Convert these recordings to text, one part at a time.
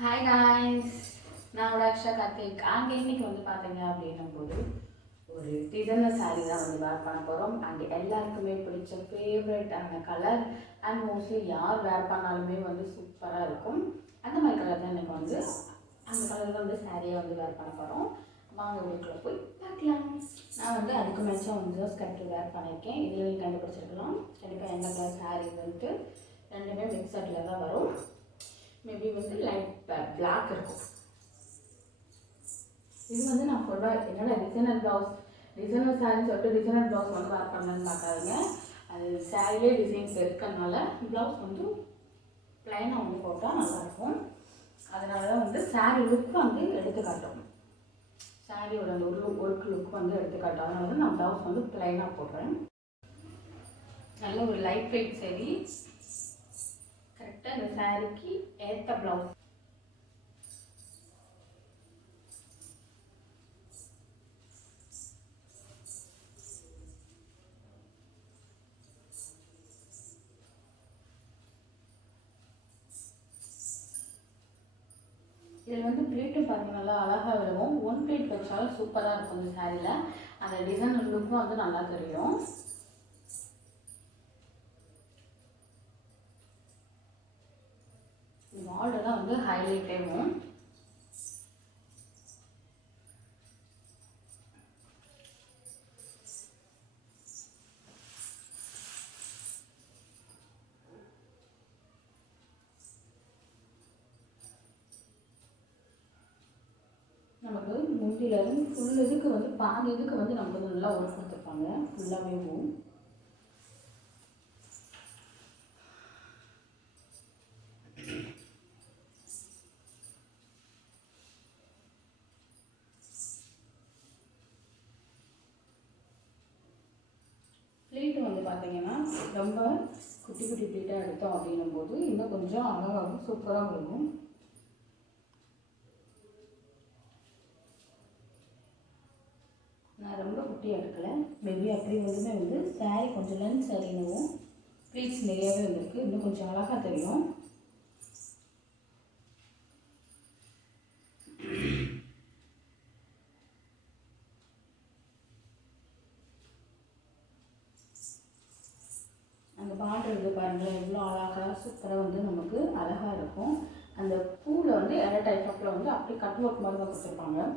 Hi guys, நான் உடாக்ஷா கார்த்திக். இன்னைக்கு வந்து பார்த்தீங்க அப்படின்னும் போது ஒரு டிசைனர் சாரீ தான் வந்து வேர் பண்ண போகிறோம். அண்ட் எல்லாருக்குமே பிடிச்ச ஃபேவரட்டான கலர் அண்ட் மோஸ்ட்லி யார் வேர் பண்ணாலுமே வந்து சூப்பராக இருக்கும். அந்த மாதிரி கலர் தான் எனக்கு வந்து அந்த கலரில் வந்து சாரியை வந்து வேர் பண்ண போகிறோம். வாங்க வீட்டுக்குள்ளே போய் பார்க்கலாம். நான் வந்து அதுக்கு மேட்சாக வந்து ஸ்கர்ட் வேர் பண்ணியிருக்கேன். இதில் நீங்கள் கண்டுபிடிச்சிருக்கலாம். கண்டிப்பாக எந்த கலர் சாரீ வந்துட்டு ரெண்டுமே மிக்சடில் தான் வரும். மேபி வந்து லைட் பிளாக் இருக்கும். இது வந்து நான் ஃபுல்லாக என்னோட டிசைனர் ப்ளவுஸ், டிசைனர் சாரின்னு சொல்லிட்டு டிசைனர் ப்ளவுஸ் வந்து வேர் பண்ணலன்னு பார்க்காதீங்க. அது சாரிலே டிசைன்ஸ் இருக்கிறதுனால ப்ளவுஸ் வந்து ப்ளைனாக வந்து போட்டால் நல்லாயிருக்கும். அதனால தான் வந்து சாரீ லுக் வந்து எடுத்து காட்டும். சாரியோட அந்த ஒர்க் லுக் வந்து எடுத்து காட்டும். அதனால தான் நான் ப்ளவுஸ் வந்து ப்ளைனாக போடுறேன். நல்ல ஒரு லைட் வெயிட் சரி, கரெக்டாக இந்த சாரிக்கு ஏற்ற ப்ளவுஸ். இதில் வந்து ப்ளீட்டும் பாருங்கள் நல்லா அழகாக விழுவும். ஒன் ப்ளீட் வச்சாலும் சூப்பராக இருக்கும். இந்த சாரியில் அந்த டிசைன் லுக்கும் வந்து நல்லா தெரியும். பார்டர்லாம் வந்து ஹைலைட் ஆகும். நமக்கு முந்திலேருந்து ஃபுல் இதுக்கு வந்து பாதி இதுக்கு வந்து நமக்கு வந்து நல்லா ஒர்க் கொடுத்துருப்பாங்க. ஃபுல்லாகவே போகும். ப்ளீட்டு வந்து பார்த்தீங்கன்னா ரொம்ப குட்டி குட்டி ப்ளீட்டாக எடுத்தோம் அப்படின்னும் போது இன்னும் கொஞ்சம் அழகாகவும் சூப்பராக இருக்கும். நான் ரொம்ப குட்டியாக எடுக்கலை. மேபி அப்படி வந்து சாரீ கொஞ்சம் லென்த் சாரினும் ப்ளீட்ஸ் நிறையாவே வந்துருக்கு. இன்னும் கொஞ்சம் அழகாக தெரியும். அந்த பார்டர் இது பாருங்கள் எவ்வளோ அழகாக சூப்பராக வந்து நமக்கு அழகாக இருக்கும். அந்த பூவில் வந்து எரை டைப்பில் வந்து அப்படி கட் ஒர்க் மாதிரி தான் கொடுத்துருப்பாங்க.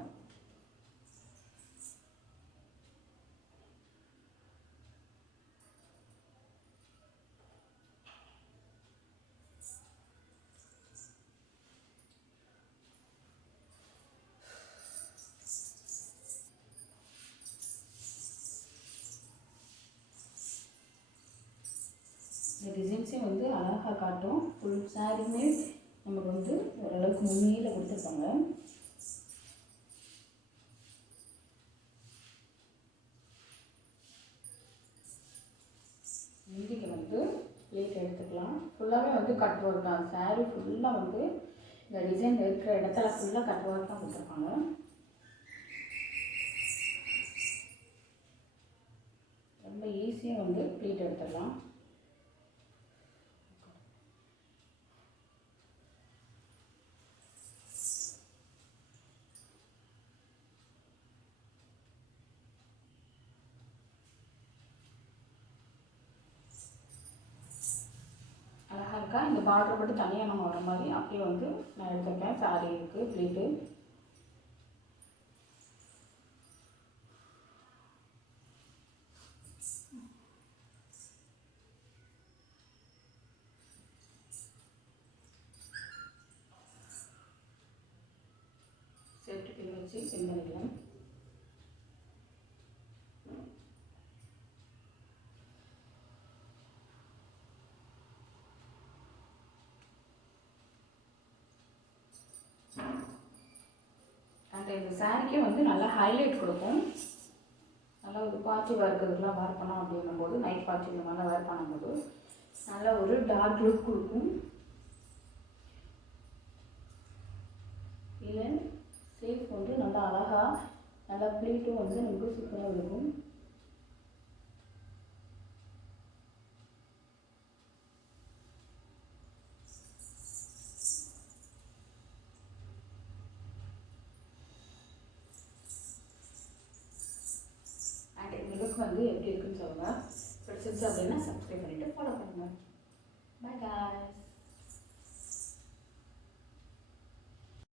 இந்த டிசைன்ஸே வந்து அழகாக காட்டும். ஃபுல் சாரியுமே நமக்கு வந்து ஓரளவுக்கு முன்னியில் கொடுத்துருப்பாங்க. முந்திக்கு வந்து ப்ளீட் எடுத்துக்கலாம். ஃபுல்லாகவே வந்து கட் ஒர்க் தான். சாரீ ஃபுல்லாக வந்து இந்த டிசைன் இருக்கிற இடத்துல ஃபுல்லாக கட் ஒர்க் தான் கொடுத்துருப்பாங்க. ரொம்ப ஈஸியாக வந்து ப்ளீட் எடுத்துடலாம். இந்த பார்டர் மட்டும் தனியாக நம்ம வர மாதிரி அப்படியே வந்து நான் எடுத்துருக்கேன். சாரீ இருக்குது, ப்ளீட்டு. சேஃப்டி பின் வச்சு பின் பண்ணிக்கலாம். இந்த சாரிக்கே வந்து நல்லா ஹைலைட் கொடுக்கும். நல்லா ஒரு பார்ட்டி ஒர்க்குலாம் வேர் பண்ணோம் அப்படின்னும் போது, நைட் பார்ட்டி இந்த மாதிரிலாம் வேர் பண்ணும்போது நல்ல ஒரு டார்க் லுக் கொடுக்கும். இதில் சேஃப் வந்து நல்லா அழகாக நல்லா ப்ளீட்டும் வந்து நமக்கு சூப்பராக இருக்கும். வந்து எப்படி இருக்குன்னு சொல்லுங்கள். பிடிச்சிருச்சு அப்படின்னா சப்ஸ்கிரைப் பண்ணிவிட்டு ஃபாலோ பண்ணுங்கள்.